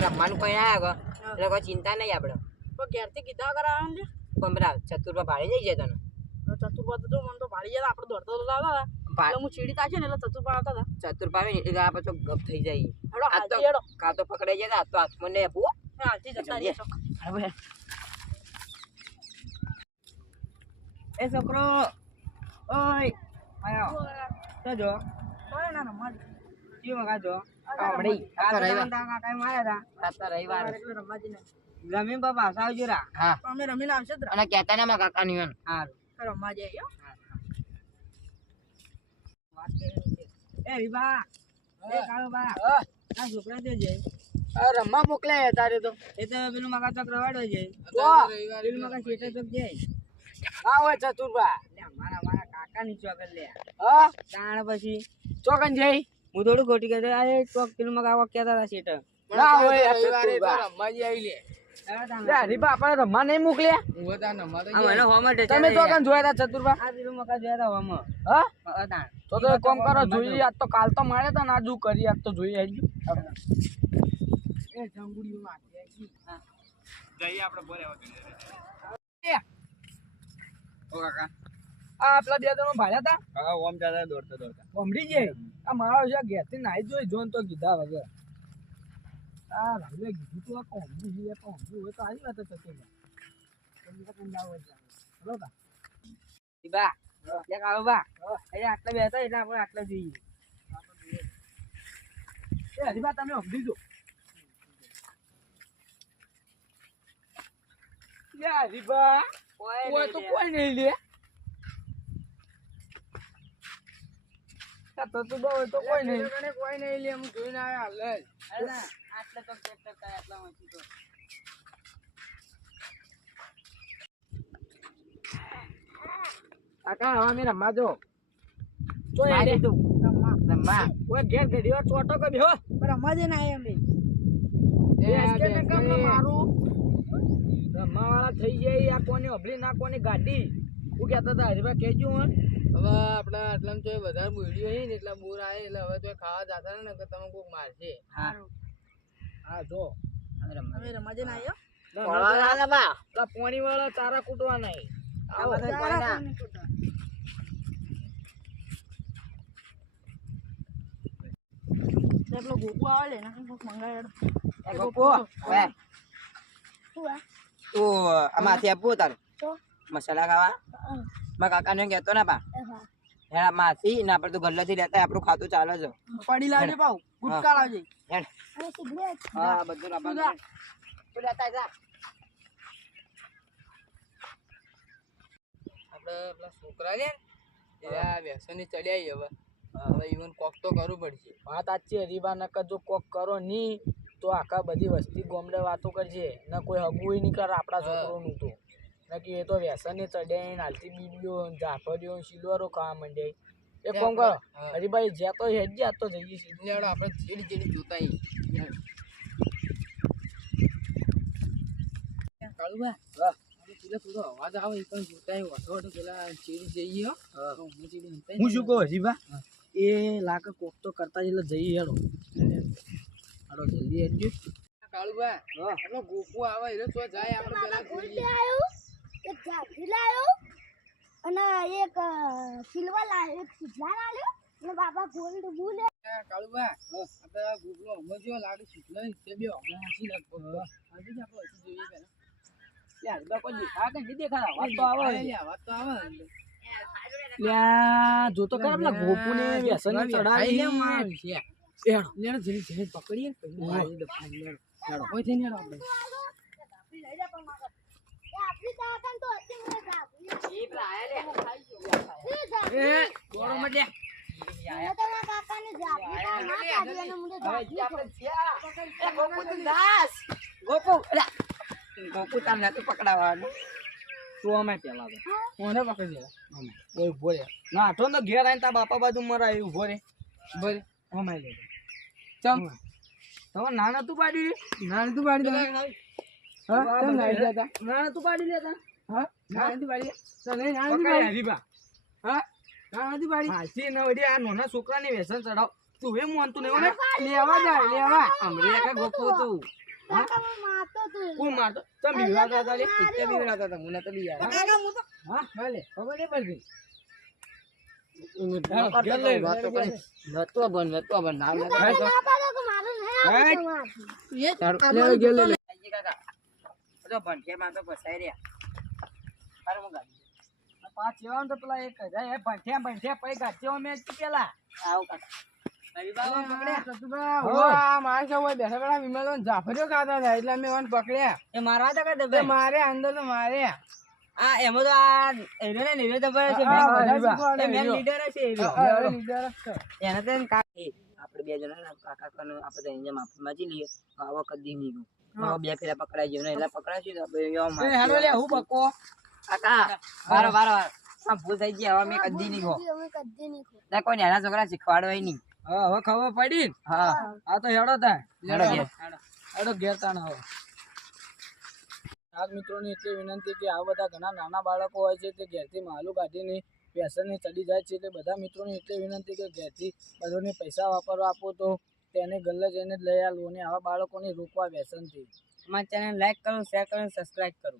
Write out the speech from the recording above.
રમવાનું કઈ આવ્યા એટલે કોઈ ચિંતા નહીં આપડે ઘેરથી કીધા કરાવે પણ બધા ચતુર્ભા ભાડી જઈ જાય તને ચતુર્ભા તો મને તો ભાડી જાય આપડે દોડતો તો આવતા હું ચીડી તાશે ને એટલે ચતુર્ભા આવતા હતા ચતુર્ભા આવે ને એટલે આ પછી ગપ થઈ જાય કા તો પકડાઈ જાય આ તો હાથમાં ને આપું એ છોકરો ઓય આયો તો જો ઓય ના રમવા જીવ મગાજો આવડી આ રવિવાર કાકા માર્યા હતા રવિવાર એટલે રમવાજી ને રમીન બાપા આવજો રા હા અમે રમીને આવશે અને કહેતા ને મારા કાકા ની હા રમવા જઈએ એ રીબા એ કાળો બા આ છોકરા તે જઈ રમવા મોકલે તારે તો એ તો પેલું મગા તક રવાડો જાય પેલું મગા શેઠે તક જાય હા હોય ચતુરબા મારા કાકા ની ચોકન લે હા તાણ પછી ચોકન જઈ હું થોડું ખોટી કહે અરે ચોક પેલું મગા આવા કહેતા હતા શેઠ ના હોય રમવા જ આવી લે રીબા આપણે રમવા નહીં મોકલ્યા તમે ચોકન જોયા હતા ચતુરબા આ પેલું મગા જોયા હતા હોમ હા તો કોમ કરો જોઈએ આજ તો કાલ તો મળે તો ના જુ કરી આજ તો જોઈએ આવજો એ જંગુડી માં જઈએ આપણે બોરે ઓ કાકા આ પેલા બે જણો ભાડ્યા હતા હા ઓમ ચાલે દોડતા ઓમડી જે આ મારો છે ઘેરથી નાઈ જોઈ જોન તો કીધા વગર આ રાવે કીધું તો આ કોમડી હોય તો આવી વાત તો ચતુર તમને તો જાવ હલો કા ઈબા લે કાળો બા એ આટલા બેઠા એટલે આપણે આટલા જોઈએ એ હરીબા તમે ઓમડી જો યા રીબા કોઈ તો કોઈ નહીં લે તો બહુ તો કોઈ નહીં લે હું જોઈને આવ્યા લે અરે આટલે તો ચેક કરતા આટલા માંથી તો કાકા હવે મેં રમવા જો જોઈ તું રમવા કોઈ ઘેર ઘડીઓ ચોટો કરી હો રમવા જઈને આયા અમે મારું રમાવાળા થઈ જાય આ કોની અભલી ના કોની ગાડી હું કહેતા હતા હરીભાઈ કહેજો હવે આપડે આટલા તો વધારે બોલ્યો હે ને એટલા બોર આવે એટલે હવે તો ખાવા જાતા ને કે તમે કોક મારશે હા જો અમે રમાજે ના આવ્યો પેલા પોણી વાળા ચારા કૂટવા નહીં આવો ચારા પેલો ગોપુ આવે લે ના કોક મંગાડો એ ગોપુ વે તો આમાંથી આપવું તારે મસાલા ખાવા મારા કાકા ને કહેતો ને પા હેડા માથી ને આપણે તો ગલ્લાથી લેતા આપણું ખાતું ચાલે છે પડી લાવજે પાઉ ગુટકા લાવજે હેડ હા બધું રાબા તું લેતા જા આપણે પેલા છોકરા છે ને આ વ્યસની ચડ્યા હવે હવે ઈવન કોક તો કરવું પડશે વાત આછી હરીબા નકર જો કોક કરો ની તો આખા બધી વસ્તી ગોમડે વાતો કરશે ને કોઈ હગુય નહીં કરે આપણા છોકરોનું તો નકી એ તો વ્યસને ચડ્યા હાલતી બીડીઓ જાફરીઓ શિલવારો ખાવા માંડ્યા એ કોમ કરો હરીભાઈ જ્યાં તો હેડ જ્યાં તો જઈએ છીએ આપણે ચીડી ચીડી જોતા કાળુભા થોડો અવાજ આવે એ પણ જોતા વસો પેલા ચીડી જઈએ હું શું કહું હરીભા એ લાગે કોક તો કરતા એટલે જઈએ હેડો હાડો જલ્દી હેડજો કાળુભા એટલો ગોપુ આવે એટલે તો જાય આપણે પેલા જોઈએ એક જાફરી લાવ્યો અને એક સિલ્વર લાવ્યો એક સિઝલા લાવ્યો અને બાબા ગોલ્ડ બુલે કાળુબા આપણે ગોગલો સમજ્યો લાગે સિઝલા તે બે હસી લાગતો આજે જ આપણે હસી જોઈએ પેલા યાર બાપા દેખા કે નહીં દેખા વાત તો આવે લ્યા જો તો કર આપલા ગોપુને વ્યસન ચડાવી લે માર છે લેણ જરી જરી પકડીએ મારી દે લેણ ચાલો કોઈ થઈ ને આપણે લઈ જા પણ માગર આપણી તાકન તો હતી મને જાફરી એ પેલા આયા લે એ ગોળો મડ્યા મને તો મારા કાકાને જાફરી ના કાઢી અને મને જાફરી આપણે એ ગોપુ તું દાસ ગોપુ એલા ગોપુ તમને તો પકડાવવાનું તું અમે પેલા તો કોને પકડી લે ઓય ઉભો રે ના આઠો તો ઘેર આઈને તા બાપા બાજુ મરાય ઉભો રે અમાય લે ચમ તો નાના તું પાડી હા તમ નાઈ જતા નાના તું પાડી લેતા હા ના નથી પાડી તને ના નથી પાડી હરીબા હા ના નથી પાડી હાસી ન વડી આ નાના છોકરાને વ્યસન ચડાવ તું એમ માનતું નહીં ને લેવા જાય લેવા અમરે કે ગોપો તું હા કાકા મને મારતો તું કોણ મારતો તમે વિવાદા હતા લે તે વિવાદા હતા મને તો બી યાર હા ભલે ખબર નહીં પડતી નતો બન નામ ના પાડો કે મારું નહીં આવતું મારથી. તો ભણકે માં તો ફસાઈ રહ્યા અરે હું ગાડી પાંચ લેવાનું તો પેલા એક હજાર એ ભણકે પૈ ગાડી મેં પેલા આવું કાકા જાફરીઓ ખાતા હતા એટલે અમે ઓન પકડ્યા એ મારવા હતા કે મારે અંદર તો મારે આ એમાં તો આ એનો ને લીડર તો છે મેન લીડર છે એને તો આપણે બે જણા કાકા કનો આપણે અહીંયા માફી માંગી લઈએ આવા કદી નહીં ગયો બે ફેરા પકડાઈ ગયો ને એટલે પકડાશું તો આપણે યો માર હેડો લે હું બકો કાકા બાર આ ભૂલ થઈ ગઈ હવે મેં કદી નહીં ગયો અમે કદી નહીં ખો ના કોઈ નાના છોકરા શીખવાડવાય નહીં હા હવે ખબર પડી હા આ તો હેડો તા હેડો ઘેર તાણ હવે આજ મિત્રોની એટલી વિનંતી કે આ બધા ઘણા નાના બાળકો હોય છે તે ઘેરથી માલું કાઢીને વ્યસનને ચડી જાય છે એટલે બધા મિત્રોની એટલી વિનંતી કે ઘેરથી બધોને પૈસા વાપરવા આપો તો તેને ગલ્લે જઈને જ લઈ આવો અને આવા બાળકોને રોકવા વ્યસનથી અમારા ચેનલ લાઈક કરો શેર કરો સબસ્ક્રાઈબ કરો